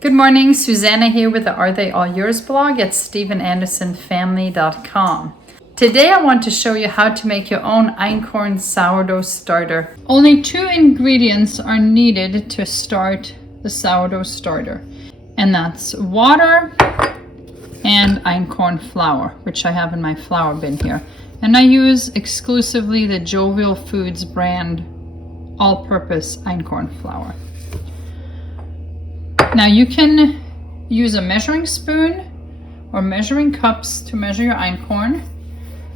Good morning, Susanna here with the Are They All Yours blog at StephenAndersonFamily.com. Today I want to show you how to make your own Einkorn sourdough starter. Only 2 ingredients are needed to start the sourdough starter, and that's water and Einkorn flour, which I have in my flour bin here. And I use exclusively the Jovial Foods brand all-purpose Einkorn flour. Now you can use a measuring spoon or measuring cups to measure your Einkorn,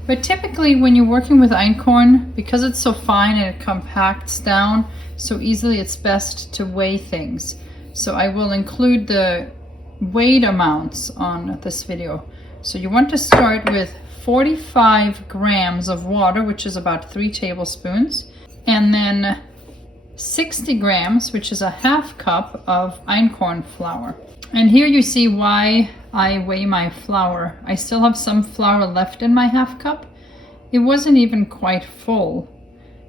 but typically when you're working with Einkorn, because it's so fine and it compacts down so easily, it's best to weigh things. So I will include the weight amounts on this video. So you want to start with 45 grams of water, which is about 3 tablespoons, and then 60 grams, which is a half cup of Einkorn flour. And here you see why I weigh my flour. I still have some flour left in my half cup. It wasn't even quite full,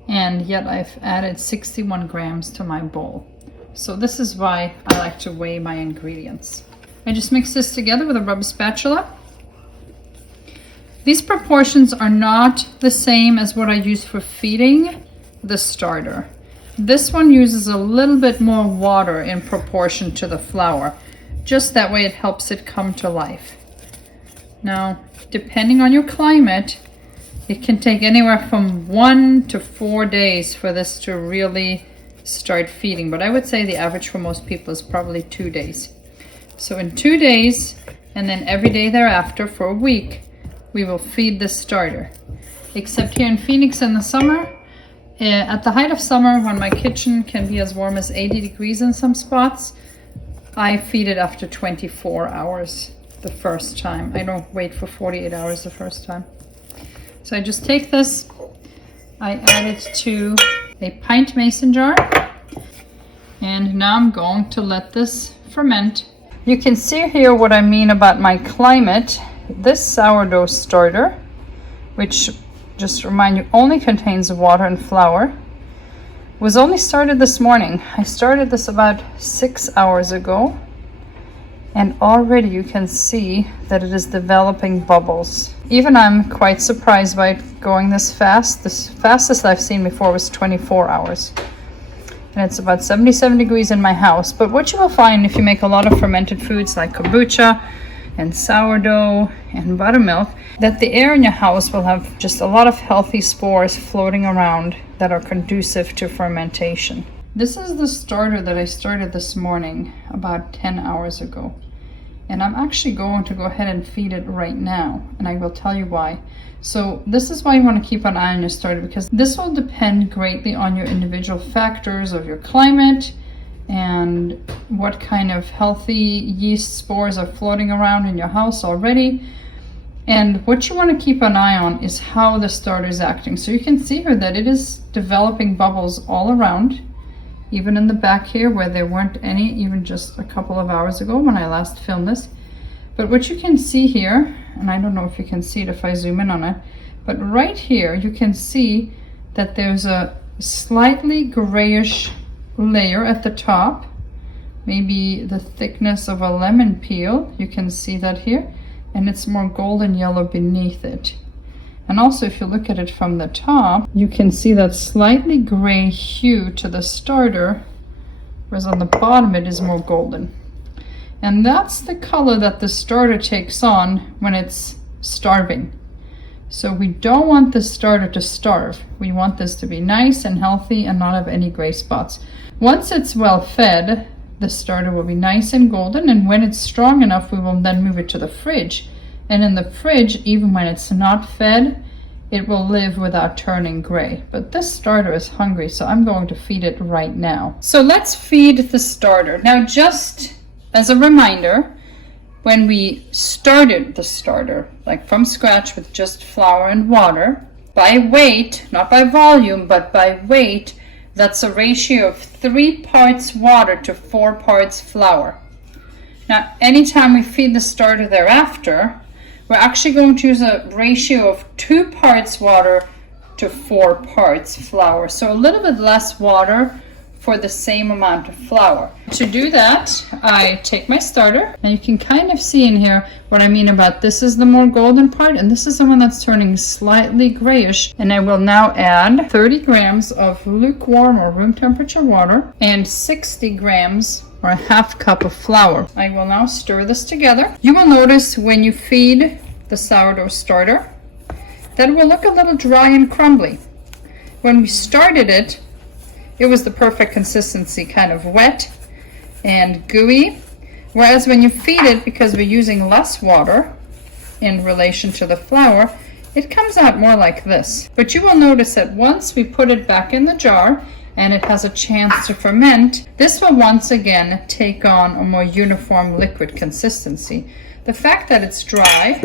and yet I've added 61 grams to my bowl. So this is why I like to weigh my ingredients. I just mix this together with a rubber spatula. These proportions are not the same as what I use for feeding the starter. This one uses a little bit more water in proportion to the flour. Just that way it helps it come to life. Now, depending on your climate, it can take anywhere from 1 to 4 days for this to really start feeding. But I would say the average for most people is probably 2 days. So in 2 days, and then every day thereafter for a week, we will feed the starter. Except here in Phoenix in the summer, at the height of summer, when my kitchen can be as warm as 80 degrees in some spots, I feed it after 24 hours the first time. I don't wait for 48 hours the first time. So I just take this, I add it to a pint mason jar, and now I'm going to let this ferment. You can see here what I mean about my climate. This sourdough starter, which, just to remind you, only contains water and flour, was only started this morning. I started this about 6 hours ago, and already you can see that it is developing bubbles. Even I'm quite surprised by it going this fast. The fastest I've seen before was 24 hours. And it's about 77 degrees in my house. But what you will find if you make a lot of fermented foods like kombucha and sourdough and buttermilk, that the air in your house will have just a lot of healthy spores floating around that are conducive to fermentation. This is the starter that I started this morning about 10 hours ago. And I'm actually going to go ahead and feed it right now, and I will tell you why. So this is why you want to keep an eye on your starter, because this will depend greatly on your individual factors of your climate and what kind of healthy yeast spores are floating around in your house already. And what you want to keep an eye on is how the starter is acting. So you can see here that it is developing bubbles all around, even in the back here where there weren't any even just a couple of hours ago when I last filmed this. But what you can see here, and I don't know if you can see it if I zoom in on it, but right here you can see that there's a slightly grayish layer at the top, maybe the thickness of a lemon peel. You can see that here, and it's more golden yellow beneath it. And also if you look at it from the top, you can see that slightly gray hue to the starter, whereas on the bottom it is more golden. And that's the color that the starter takes on when it's starving. So we don't want the starter to starve. We want this to be nice and healthy and not have any gray spots. Once it's well fed, the starter will be nice and golden, and when it's strong enough, we will then move it to the fridge. And in the fridge, even when it's not fed, it will live without turning gray. But this starter is hungry, so I'm going to feed it right now. So let's feed the starter. Now, just as a reminder, when we started the starter, like from scratch with just flour and water, by weight, not by volume, but by weight, that's a ratio of 3 parts water to 4 parts flour. Now, anytime we feed the starter thereafter, we're actually going to use a ratio of 2 parts water to 4 parts flour. So a little bit less water for the same amount of flour. To do that, I take my starter, and you can kind of see in here what I mean about this is the more golden part, and this is the one that's turning slightly grayish. And I will now add 30 grams of lukewarm or room temperature water and 60 grams or a half cup of flour. I will now stir this together. You will notice when you feed the sourdough starter that it will look a little dry and crumbly. When we started it, it was the perfect consistency, kind of wet and gooey. Whereas when you feed it, because we're using less water in relation to the flour, it comes out more like this. But you will notice that once we put it back in the jar and it has a chance to ferment, this will once again take on a more uniform liquid consistency. The fact that it's dry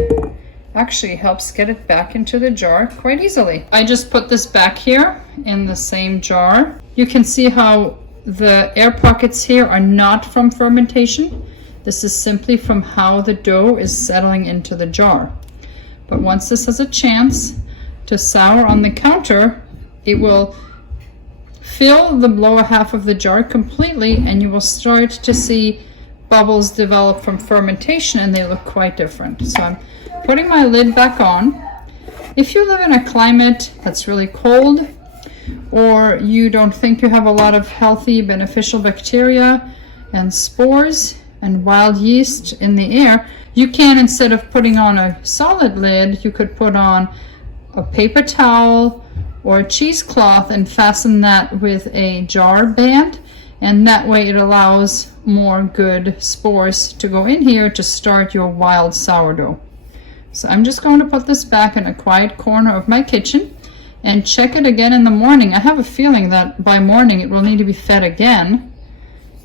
actually helps get it back into the jar quite easily. I just put this back here in the same jar. You can see how the air pockets here are not from fermentation. This is simply from how the dough is settling into the jar. But once this has a chance to sour on the counter, it will fill the lower half of the jar completely, and you will start to see bubbles develop from fermentation, and they look quite different. So I'm putting my lid back on. If you live in a climate that's really cold, or you don't think you have a lot of healthy beneficial bacteria and spores and wild yeast in the air, you can, instead of putting on a solid lid, you could put on a paper towel or a cheesecloth and fasten that with a jar band, and that way it allows more good spores to go in here to start your wild sourdough. So I'm just going to put this back in a quiet corner of my kitchen and check it again in the morning. I have a feeling that by morning it will need to be fed again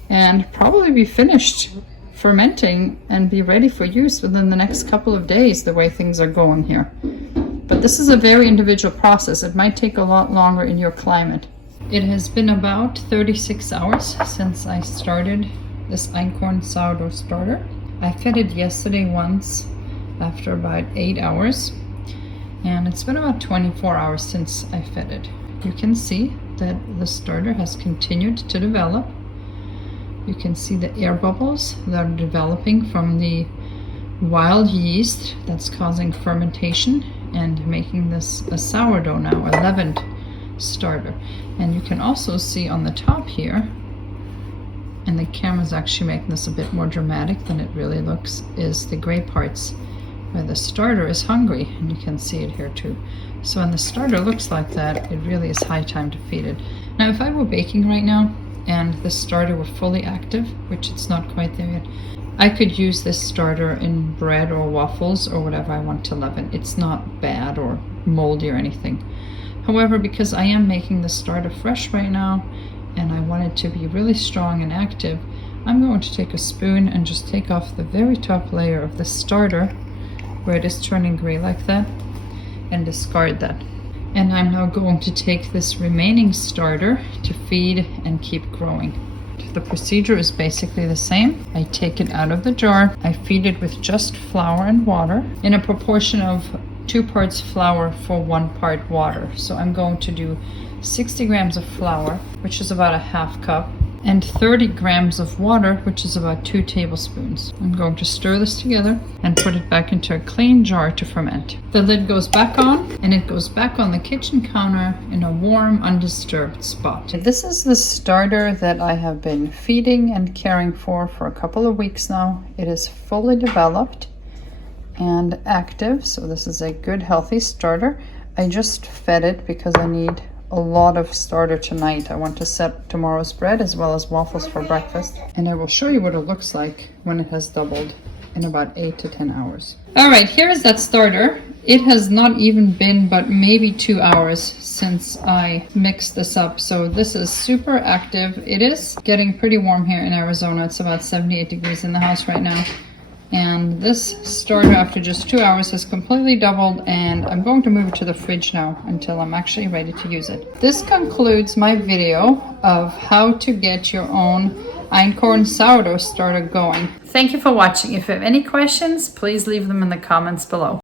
and probably be finished fermenting and be ready for use within the next couple of days, the way things are going here. But this is a very individual process. It might take a lot longer in your climate. It has been about 36 hours since I started this Einkorn sourdough starter. I fed it yesterday once after about 8 hours, and it's been about 24 hours since I fed it. You can see that the starter has continued to develop. You can see the air bubbles that are developing from the wild yeast that's causing fermentation and making this a sourdough now, a leavened starter. And you can also see on the top here, and the camera's actually making this a bit more dramatic than it really looks, is the gray parts where the starter is hungry, and you can see it here too. So when the starter looks like that, it really is high time to feed it. Now if I were baking right now and the starter were fully active, which it's not quite there yet, I could use this starter in bread or waffles or whatever I want to leaven. It's not bad or moldy or anything. However, because I am making the starter fresh right now and I want it to be really strong and active, I'm going to take a spoon and just take off the very top layer of the starter where it is turning gray like that and discard that. And I'm now going to take this remaining starter to feed and keep growing. The procedure is basically the same. I take it out of the jar, I feed it with just flour and water in a proportion of 2 parts flour for 1 part water. So I'm going to do 60 grams of flour, which is about a half cup, and 30 grams of water, which is about 2 tablespoons. I'm going to stir this together and put it back into a clean jar to ferment. The lid goes back on, and it goes back on the kitchen counter in a warm, undisturbed spot. This is the starter that I have been feeding and caring for a couple of weeks now. It is fully developed and active, so this is a good, healthy starter. I just fed it because I need a lot of starter tonight. I want to set tomorrow's bread as well as waffles for breakfast, and I will show you what it looks like when it has doubled in about 8 to 10 hours. All right, here is that starter. It has not even been but maybe 2 hours since I mixed this up, so this is super active. It is getting pretty warm here in Arizona. It's about 78 degrees in the house right now. And this starter, after just 2 hours, has completely doubled, and I'm going to move it to the fridge now until I'm actually ready to use it. This concludes my video of how to get your own Einkorn sourdough starter going. Thank you for watching. If you have any questions, please leave them in the comments below.